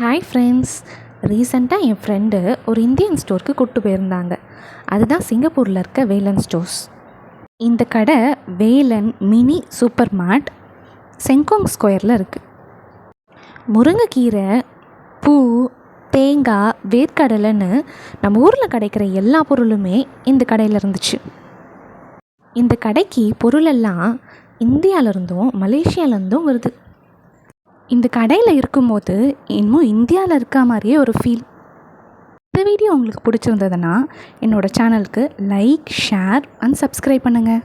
Hi friends. ரீசெண்டாக என் friend ஒரு Indian ஸ்டோருக்கு கூப்பிட்டு போயிருந்தாங்க. அதுதான் சிங்கப்பூரில் இருக்க வேலன் ஸ்டோர்ஸ். இந்த கடை வேலன் மினி சூப்பர் மார்ட் செங்கோங் ஸ்கொயரில் இருக்குது. முருங்கைக்கீரை, பூ, தேங்காய், வேர்க்கடலைன்னு நம்ம ஊரில் கிடைக்கிற எல்லா பொருளுமே இந்த கடையில் இருந்துச்சு. இந்த கடைக்கு பொருளெல்லாம் இந்தியாவிலேருந்தும் மலேசியாவிலேருந்தும் வருது. இந்த கடையில் இருக்கும்போது இன்னும் இந்தியாவில் இருக்க மாதிரியே ஒரு ஃபீல். இந்த வீடியோ உங்களுக்கு பிடிச்சிருந்ததுன்னா என்னோடய சேனலுக்கு லைக், ஷேர் அண்ட் சப்ஸ்கிரைப் பண்ணுங்கள்.